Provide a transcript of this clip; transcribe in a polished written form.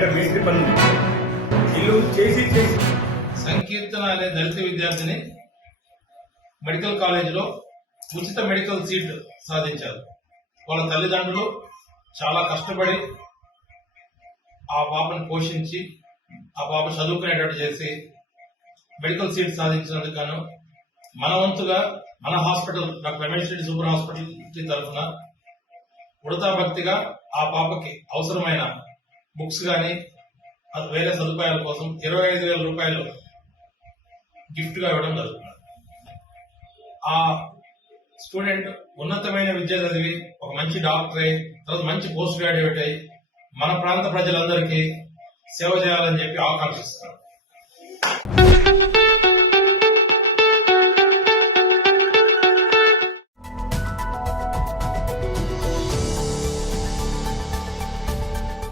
బయట మేస్త్రి పనులు ఇల్లు చేసి సంకీర్తన అనే దళిత విద్యార్థిని మెడికల్ కాలేజీలో ఉచిత మెడికల్ సీట్ సాధించారు. వాళ్ళ తల్లిదండ్రులు చాలా కష్టపడి ఆ పాపను పోషించి ఆ పాప చదువుకునేటట్టు చేసి మెడికల్ సీట్ సాధించినందుకు గాను మన వంతుగా మన hospital doctor Ramesh Reddy super hospital తరఫున ఉడతా భక్తిగా ఆ పాపకి అవసరమైన బుక్స్ గాని వేరే సదుపాయాల కోసం 25,000 రూపాయలు గిఫ్ట్ గా ఇవ్వడం జరుగుతుంది. ఆ స్టూడెంట్ ఉన్నతమైన విద్య చదివి ఒక మంచి డాక్టర్ అయి తర్వాత మంచి పోస్ట్ గ్రాడ్యుయేట్ అయి మన ప్రాంత ప్రజలందరికీ సేవ చేయాలని చెప్పి ఆకాంక్షిస్తున్నారు.